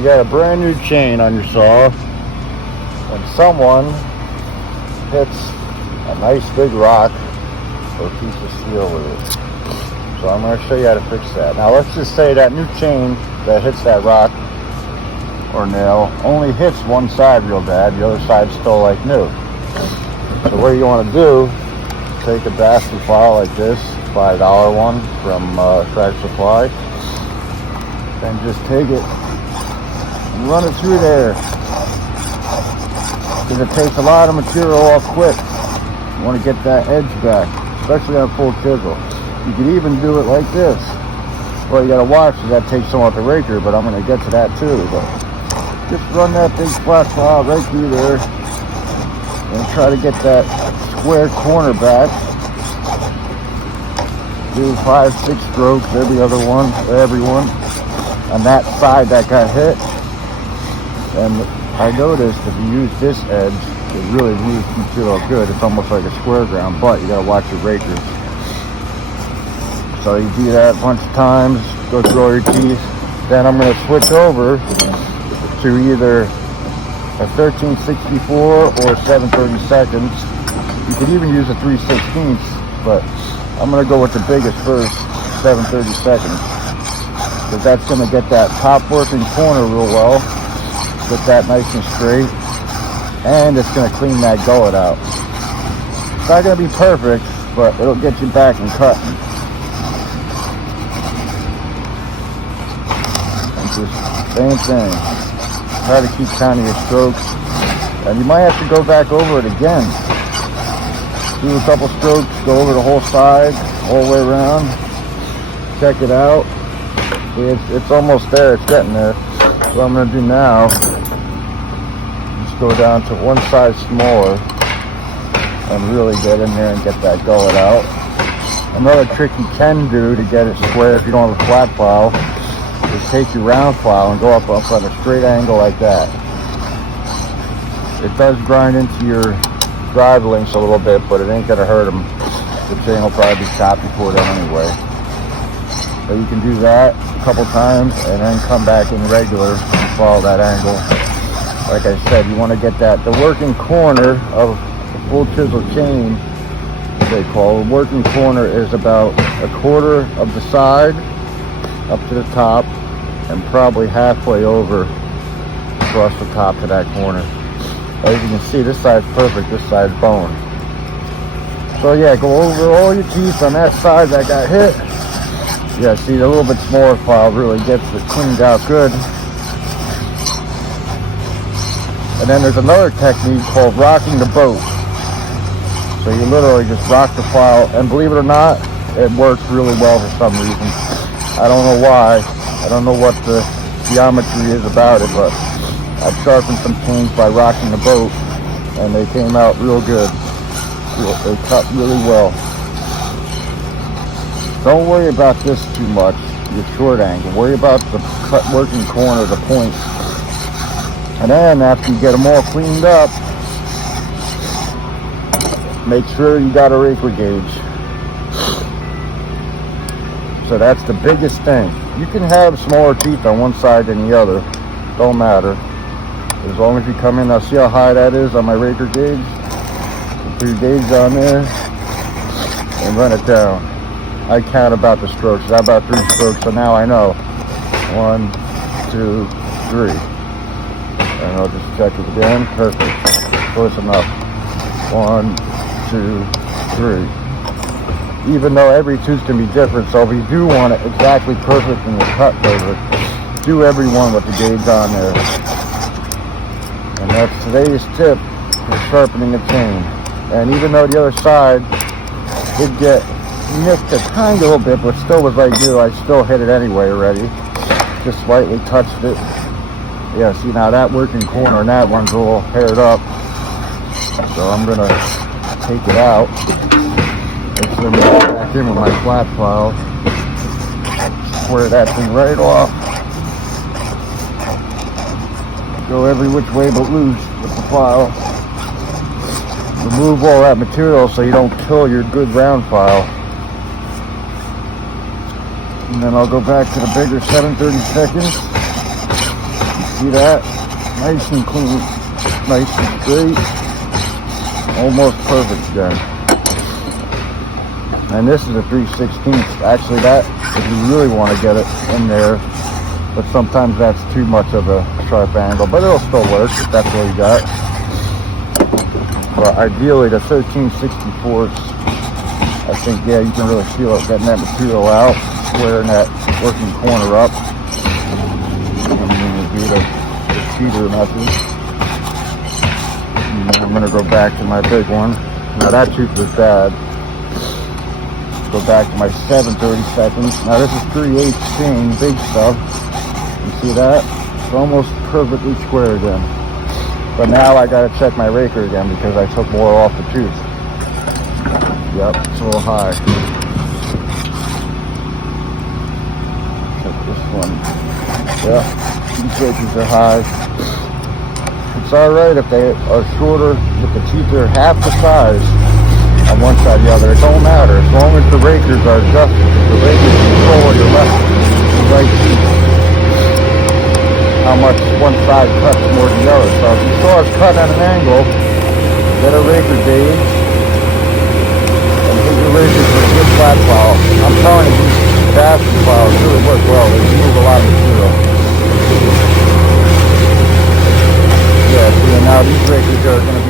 you got a brand new chain on your saw and someone hits a nice big rock or a piece of steel with it. So I'm going to show you how to fix that. Now let's just say that new chain that hits that rock or nail only hits one side real bad, the other side's still like new. So what you want to do, take a basket file like this, $5 one from Tractor Supply, and just take it and run it through there, because it takes a lot of material off quick. You want to get that edge back, especially on full chisel. You can even do it like this. Well, you got to watch, because that takes some off the raker, but I'm going to get to that too. But just run that big flat file right through there and try to get that square corner back. Do 5-6 strokes every other one, every one on that side that got hit. And I noticed if you use this edge, it really moves material good. It's almost like a square ground, but you gotta watch your rakers. So you do that a bunch of times, go through all your teeth. Then I'm gonna switch over to either a 13/64 or 7/32. You could even use a 3/16, but I'm gonna go with the biggest first, 7/32, because that's gonna get that top working corner real well, get that nice and straight, and it's gonna clean that gullet out. It's not gonna be perfect, but it'll get you back and cutting. And just same thing. Try to keep counting your strokes, and you might have to go back over it again. Do a couple strokes, go over the whole side, all the way around, check it out. See, it's almost there, it's getting there. What I'm going to do now, just go down to one size smaller and really get in there and get that gullet out. Another trick you can do to get it square if you don't have a flat file is take your round file and go up at a straight angle like that. It does grind into your drive links a little bit, but it ain't gonna hurt them. The chain will probably be chopped before then anyway. So you can do that a couple times and then come back in regular and follow that angle. Like I said, you want to get that, the working corner of the full chisel chain, what they call the working corner, is about a quarter of the side up to the top and probably halfway over across the top to that corner. As you can see, this side's perfect, this side's bone. So yeah, go over all your teeth on that side that got hit. Yeah, see, the little bit smaller file really gets it cleaned out good. And then there's another technique called rocking the boat. So you literally just rock the file, and believe it or not, it works really well for some reason. I don't know why. I don't know what the geometry is about it, but I've sharpened some chains by rocking the boat, and they came out real good. They cut really well. Don't worry about this too much, your short angle. Worry about the cut working corner, the point. And then after you get them all cleaned up, make sure you got a raker gauge. So that's the biggest thing. You can have smaller teeth on one side than the other. Don't matter. As long as you come in, I'll see how high that is on my raker gauge. Put your gauge on there and run it down. I count about the strokes. I have about 3 strokes, so now I know. 1, 2, 3. And I'll just check it again. Perfect. Close enough. 1, 2, 3. Even though every tooth can be different, so if you do want it exactly perfect and the cut perfect, do every one with the gauge on there. And that's today's tip for sharpening a chain. And even though the other side did get nicked a tiny little bit, but still was like new, I still hit it anyway already. Just slightly touched it. Yeah, see, now that working corner and that one's a little haired up. So I'm gonna take it out. It's gonna be back in with my flat file. Square that thing right off. Go every which way but loose with the file. Remove all that material so you don't kill your good round file. And then I'll go back to the bigger 7/32. See that? Nice and clean, nice and straight, almost perfect again. And this is a 3/16. Actually, that, if you really want to get it in there, but sometimes that's too much of a sharp angle, but it'll still work if that's all you got. But ideally, the 13/64, I think, yeah, you can really feel it getting that material out, squaring that working corner up. I'm going to do the cheater method. And then I'm going to go back to my big one. Now that tooth was bad. Go back to my 7/32. Now this is 3/8 chain, big stuff. You see that? It's almost perfectly square again. But now I got to check my raker again because I took more off the tooth. Yep, it's a little high. Check this one. Yep, these rakers are high. It's alright if they are shorter, if the teeth are half the size on one side or the other. It don't matter as long as the rakers are adjusted. The rakers control your left and right teeth, how much one side cuts more than the other. So if you saw us cut at an angle, get a raker gauge and hit your rakers with a good flat plow. I'm telling you, these basket plows really work well. They remove a lot of material. Yeah, see, now these rakers are going to be